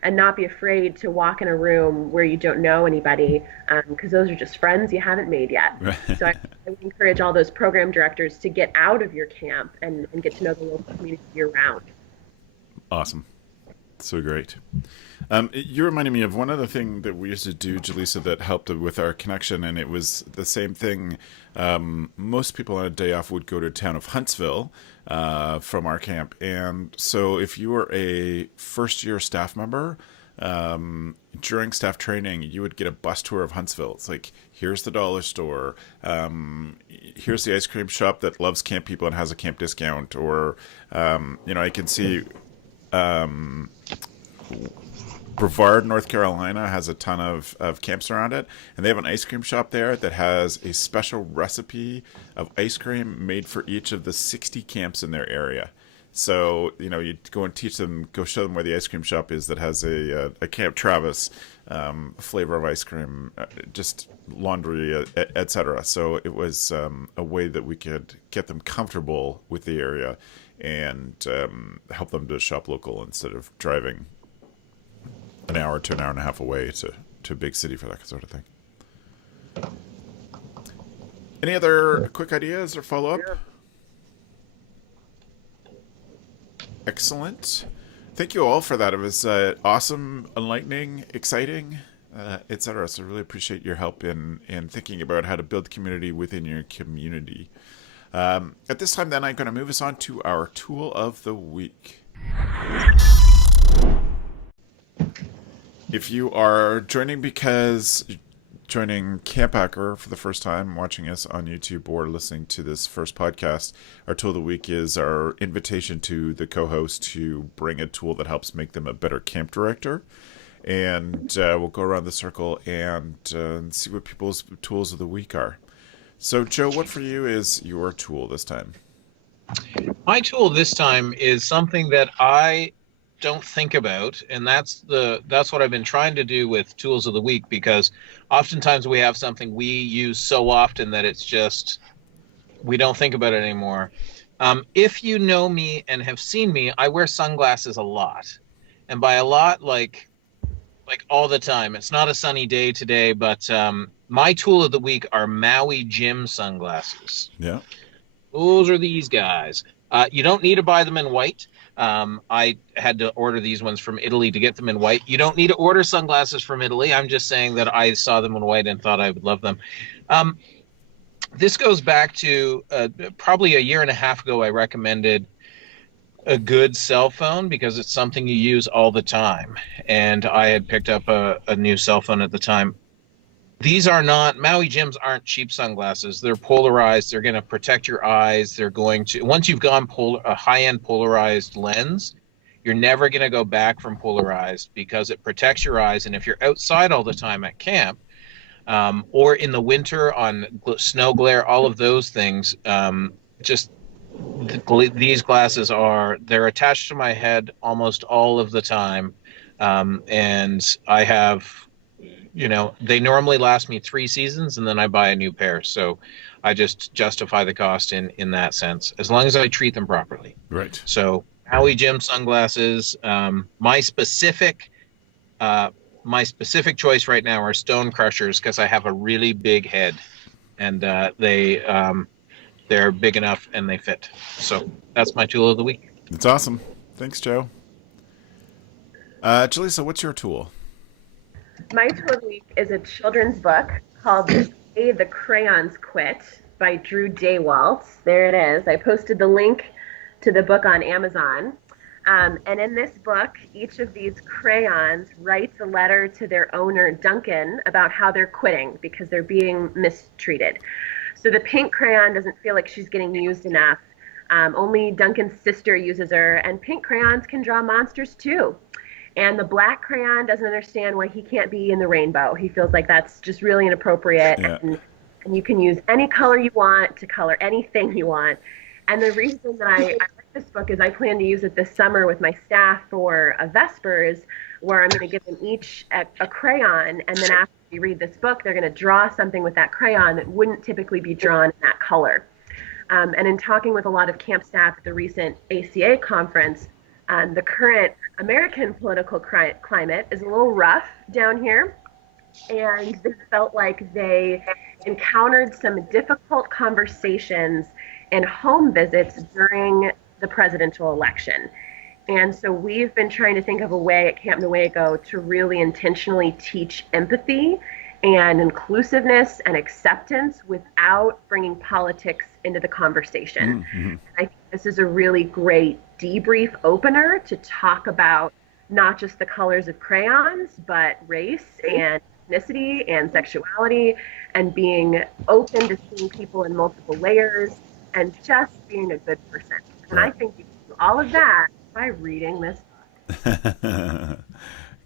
and not be afraid to walk in a room where you don't know anybody, because those are just friends you haven't made yet. So I would encourage all those program directors to get out of your camp and get to know the local community year round. Awesome. So great. You reminded me of one other thing that we used to do, Jaleesa, that helped with our connection, and it was the same thing. Most people on a day off would go to the town of Huntsville from our camp. And so if you were a first-year staff member, during staff training, you would get a bus tour of Huntsville. It's like, here's the dollar store. Here's the ice cream shop that loves camp people and has a camp discount. Or, I can see... Brevard, North Carolina has a ton of camps around it, and they have an ice cream shop there that has a special recipe of ice cream made for each of the 60 camps in their area. So, you go and teach them, go show them where the ice cream shop is that has a Camp Travis flavor of ice cream, just laundry, etc. So it was a way that we could get them comfortable with the area and help them to shop local instead of driving an hour to an hour and a half away to a big city for that sort of thing. Any other quick ideas or follow-up? Yeah. Excellent. Thank you all for that. It was awesome, enlightening, exciting, etc. So really appreciate your help in thinking about how to build community within your community. At this time, then, I'm going to move us on to our tool of the week. If you are joining CampHacker for the first time, watching us on YouTube or listening to this first podcast, our tool of the week is our invitation to the co-host to bring a tool that helps make them a better camp director. And we'll go around the circle and see what people's tools of the week are. So, Joe, what for you is your tool this time? My tool this time is something that I don't think about, and that's what I've been trying to do with tools of the week, because oftentimes we have something we use so often that it's just we don't think about it anymore. If you know me and have seen me, I wear sunglasses a lot, and by a lot, like all the time. It's not a sunny day today, but my tool of the week are Maui Jim sunglasses. Yeah. Those are these guys. You don't need to buy them in white. I had to order these ones from Italy to get them in white. You don't need to order sunglasses from Italy. I'm just saying that I saw them in white and thought I would love them. This goes back to probably a year and a half ago. I recommended a good cell phone because it's something you use all the time. And I had picked up a new cell phone at the time. These are not, Maui Jims aren't cheap sunglasses. They're polarized. They're going to protect your eyes. They're going to, once you've gone a high-end polarized lens, you're never going to go back from polarized because it protects your eyes. And if you're outside all the time at camp, or in the winter on snow glare, all of those things, these glasses they're attached to my head almost all of the time. And I have, they normally last me 3 seasons and then I buy a new pair. So I just justify the cost in that sense, as long as I treat them properly. Right. So Maui Jim sunglasses, my specific choice right now are Stone Crushers because I have a really big head and they're big enough and they fit. So that's my tool of the week. It's awesome. Thanks, Joe. Jaleesa, what's your tool? My tool of the week is a children's book called The Day the Crayons Quit by Drew Daywalt. There it is. I posted the link to the book on Amazon. And in this book, each of these crayons writes a letter to their owner, Duncan, about how they're quitting because they're being mistreated. So the pink crayon doesn't feel like she's getting used enough. Only Duncan's sister uses her, and pink crayons can draw monsters too. And the black crayon doesn't understand why he can't be in the rainbow. He feels like that's just really inappropriate. Yeah. And you can use any color you want to color anything you want. And the reason that I like this book is I plan to use it this summer with my staff for a Vespers, where I'm going to give them each a crayon, and then after we read this book, they're going to draw something with that crayon that wouldn't typically be drawn in that color. And in talking with a lot of camp staff at the recent ACA conference, the current American political climate is a little rough down here, and they felt like they encountered some difficult conversations and home visits during the presidential election. And so we've been trying to think of a way at Camp Newaygo to really intentionally teach empathy and inclusiveness and acceptance without bringing politics into the conversation. Mm-hmm. I think this is a really great debrief opener to talk about not just the colors of crayons, but race and ethnicity and sexuality, and being open to seeing people in multiple layers, and just being a good person. And I think you can do all of that by reading this book.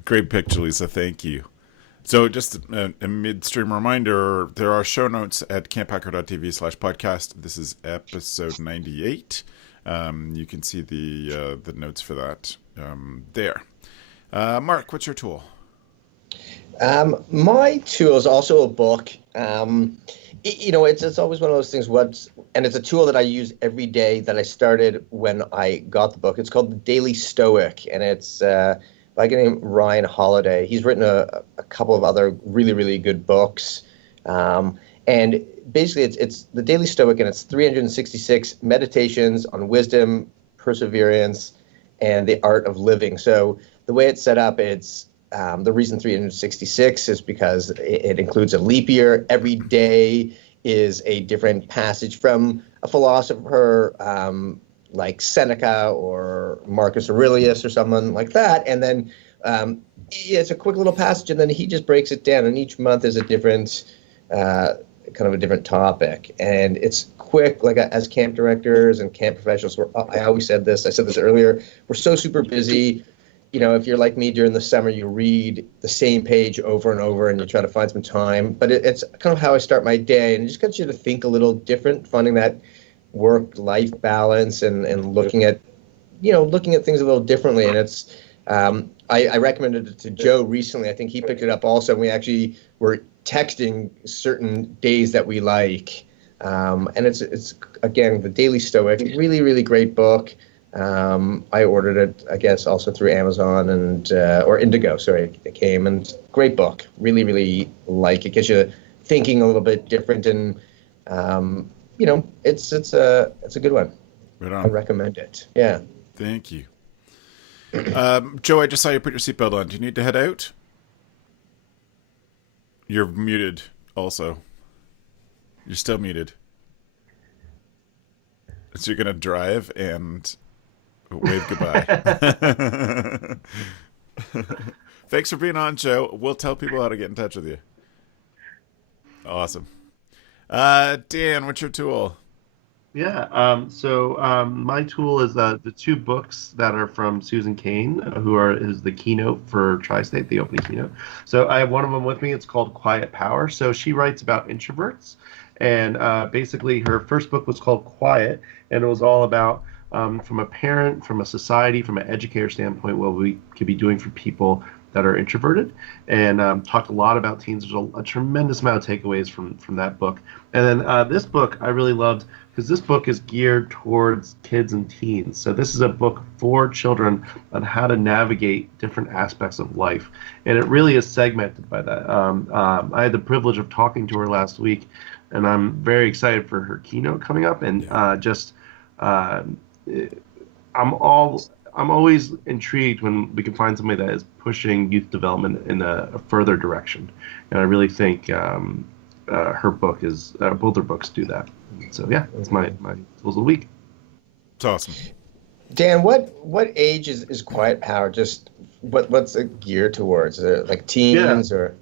Great picture, Lisa. Thank you. So just a midstream reminder, there are show notes at camphacker.tv/podcast. This is episode 98. You can see the notes for that there. Mark, what's your tool? My tool is also a book. It's always one of those things. And it's a tool that I use every day that I started when I got the book. It's called The Daily Stoic, and it's by a guy named Ryan Holiday. He's written a couple of other really, really good books. And basically, it's The Daily Stoic, and it's 366 meditations on wisdom, perseverance, and the art of living. So the way it's set up, it's the reason 366 is because it includes a leap year. Every day is a different passage from a philosopher like Seneca or Marcus Aurelius or someone like that. And then it's a quick little passage, and then he just breaks it down. And each month is a different kind of a different topic. And it's quick, like as camp directors and camp professionals, I always said this, I said this earlier, we're so super busy. If you're like me during the summer, you read the same page over and over and you try to find some time. But it's kind of how I start my day. And it just gets you to think a little different, finding that work-life balance and looking at things a little differently. And it's I recommended it to Joe recently. I think he picked it up also. And we actually were texting certain days that we like. And it's again, The Daily Stoic, really, really great book. I ordered it, I guess, also through Amazon and or Indigo. Sorry, it came, and great book. Really, really like it. Gets you thinking a little bit different, and it's a good one. Right on. I recommend it. Yeah. Thank you. Joe, I just saw you put your seatbelt on. Do you need to head out? You're muted. Also, you're still muted. So you're gonna drive and wave goodbye. Thanks for being on, Joe. We'll tell people how to get in touch with you. Awesome. Dan, what's your tool? Yeah. So my tool is the two books that are from Susan Cain, is the keynote for Tri-State, the opening keynote. So I have one of them with me. It's called Quiet Power. So she writes about introverts. And basically her first book was called Quiet, and it was all about from a parent, from a society, from an educator standpoint, what we could be doing for people that are introverted, and talked a lot about teens. There's a tremendous amount of takeaways from that book. And then this book I really loved because this book is geared towards kids and teens. So this is a book for children on how to navigate different aspects of life. And it really is segmented by that. I had the privilege of talking to her last week, and I'm very excited for her keynote coming up. And I'm always intrigued when we can find somebody that is pushing youth development in a further direction. And I really think her book is both her books do that. So yeah, it's my tools of the week. It's awesome. Dan, what age is Quiet Power? Just what's it geared towards? Is it like teens or?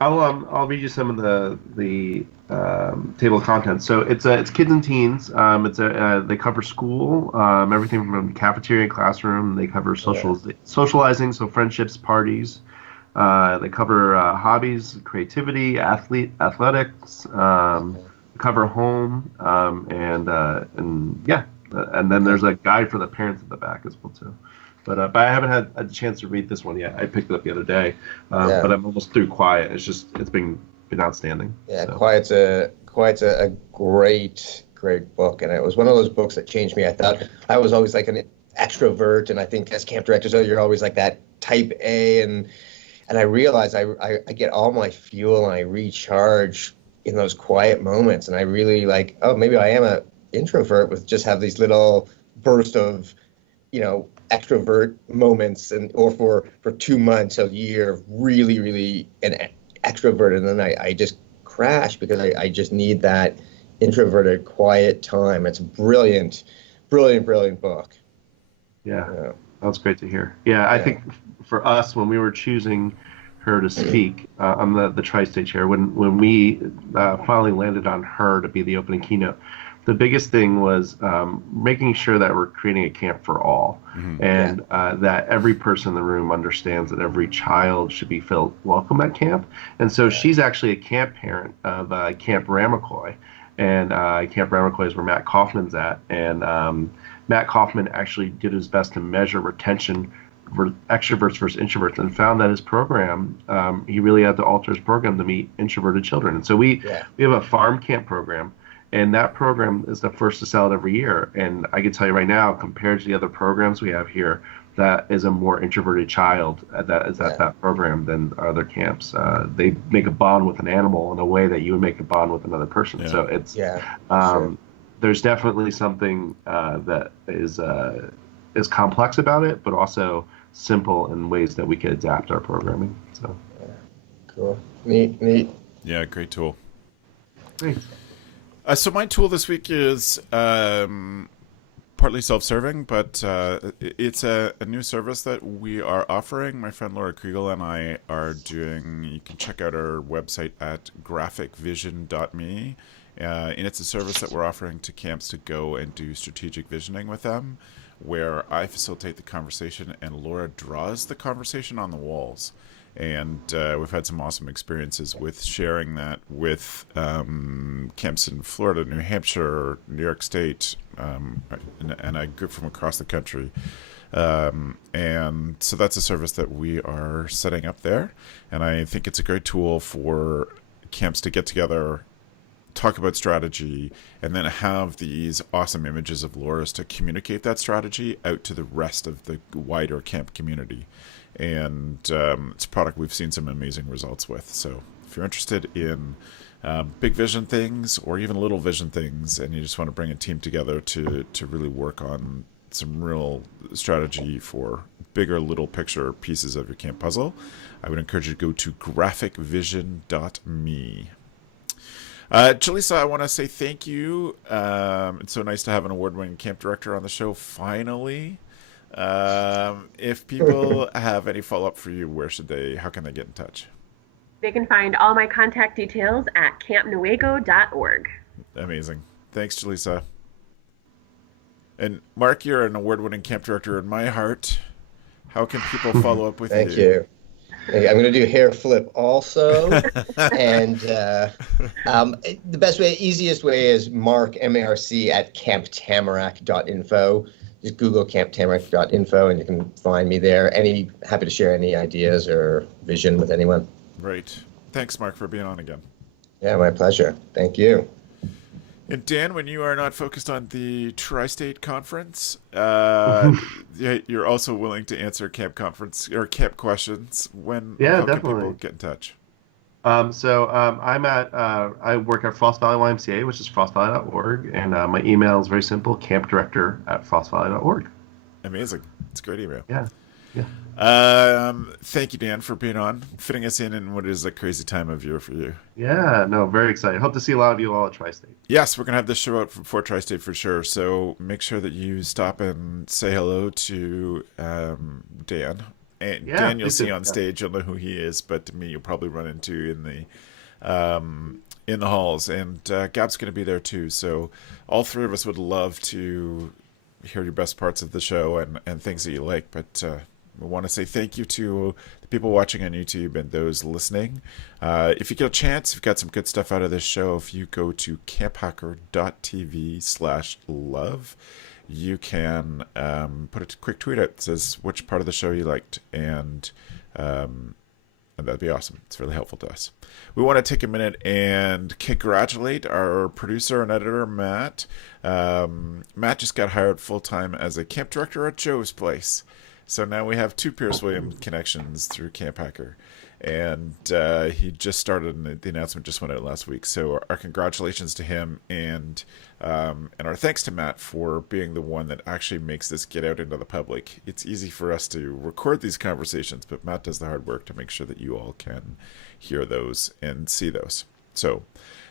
I'll read you some of the table of contents. So it's kids and teens. They cover school, everything from cafeteria, classroom. They cover socializing, so friendships, parties. They cover hobbies, creativity, athletics. Cover home, and yeah, and then there's a guide for the parents at the back as well too. But I haven't had a chance to read this one yet. I picked it up the other day, but I'm almost through Quiet. It's been outstanding. Yeah, so. Quiet's a great book, and it was one of those books that changed me. I thought I was always like an extrovert, and I think as camp directors, you're always like that type A, and I realized I get all my fuel and I recharge in those quiet moments, and I really like, oh, maybe I am a introvert with just have these little bursts of, extrovert moments, or for 2 months, a year, really an extrovert, and then I just crash because I just need that introverted quiet time. It's a brilliant book. Yeah, that's great to hear. Yeah, I think for us, when we were choosing her to speak on the tri-state chair, when we finally landed on her to be the opening keynote, the biggest thing was making sure that we're creating a camp for all, and that every person in the room understands that every child should be felt welcome at camp. And so she's actually a camp parent of Camp Ramacoy, and Camp Ramacoy is where Matt Kaufman's at, and Matt Kaufman actually did his best to measure retention for extroverts versus introverts, and found that his program, he really had to alter his program to meet introverted children. And so we have a farm camp program, and that program is the first to sell it every year. And I can tell you right now, compared to the other programs we have here, that is a more introverted child that is at that program than other camps. They make a bond with an animal in a way that you would make a bond with another person. So it's there's definitely something that is complex about it, but also simple in ways that we can adapt our programming. So, cool, neat. Yeah, great tool. Great. So my tool this week is partly self-serving, but it's a new service that we are offering. My friend Laura Kriegel and I are doing. You can check out our website at graphicvision.me. And it's a service that we're offering to camps to go and do strategic visioning with them, where I facilitate the conversation and Laura draws the conversation on the walls. And we've had some awesome experiences with sharing that with camps in Florida, New Hampshire, New York State, and a group from across the country. And so that's a service that we are setting up there. And I think it's a great tool for camps to get together, talk about strategy, and then have these awesome images of Laura's to communicate that strategy out to the rest of the wider camp community. And it's a product we've seen some amazing results with. So if you're interested in big vision things or even little vision things, and you just want to bring a team together to really work on some real strategy for bigger little picture pieces of your camp puzzle, I would encourage you to go to graphicvision.me. Jaleesa, I want to say thank you. It's so nice to have an award-winning camp director on the show finally. If people have any follow-up for you, how can they get in touch? They can find all my contact details at campnuego.org. Amazing. Thanks, Jaleesa. And Mark, you're an award-winning camp director in my heart. How can people follow up with you? Thank you. I'm going to do hair flip also. And the best way, easiest way is Mark, M-A-R-C, at camptamarack.info. Just Google camptamarack.info and you can find me there. Happy to share any ideas or vision with anyone. Great. Thanks, Mark, for being on again. Yeah, my pleasure. Thank you. And Dan, when you are not focused on the Tri-State Conference, you're also willing to answer camp conference or camp questions. How definitely. Can people get in touch? I work at Frost Valley YMCA, which is frostvalley.org, and my email is very simple: campdirector@frostvalley.org. Amazing. It's a great email. Yeah. Thank you, Dan, for being on, fitting us in what is a crazy time of year for you. Yeah, no, very excited. Hope to see a lot of you all at Tri-State. Yes, we're going to have this show out before Tri-State for sure, so make sure that you stop and say hello to Dan. And Yeah, Dan you'll please see do. on stage, you'll know who he is, but me you'll probably run into in the halls. And Gab's going to be there too, so all three of us would love to hear your best parts of the show and things that you like, but we want to say thank you to the people watching on YouTube and those listening. If you get a chance, if you've got some good stuff out of this show, if you go to camphacker.tv/love, you can put a quick tweet out that says which part of the show you liked, and that'd be awesome. It's really helpful to us. We want to take a minute and congratulate our producer and editor, Matt. Matt just got hired full-time as a camp director at Joe's Place. So now we have 2 Pierce Williams connections through CampHacker. And he just started, and the announcement just went out last week. So our congratulations to him, and our thanks to Matt for being the one that actually makes this get out into the public. It's easy for us to record these conversations, but Matt does the hard work to make sure that you all can hear those and see those. So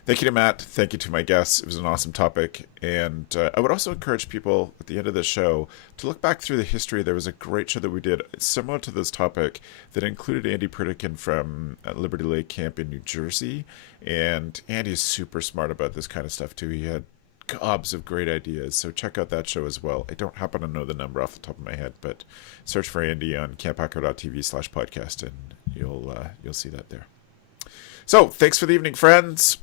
thank you to Matt. Thank you to my guests. It was an awesome topic. And I would also encourage people at the end of the show to look back through the history. There was a great show that we did similar to this topic that included Andy Pritikin from Liberty Lake Camp in New Jersey. And Andy's super smart about this kind of stuff too. He had gobs of great ideas. So check out that show as well. I don't happen to know the number off the top of my head, but search for Andy on camphacker.tv/podcast and you'll see that there. So thanks for the evening, friends.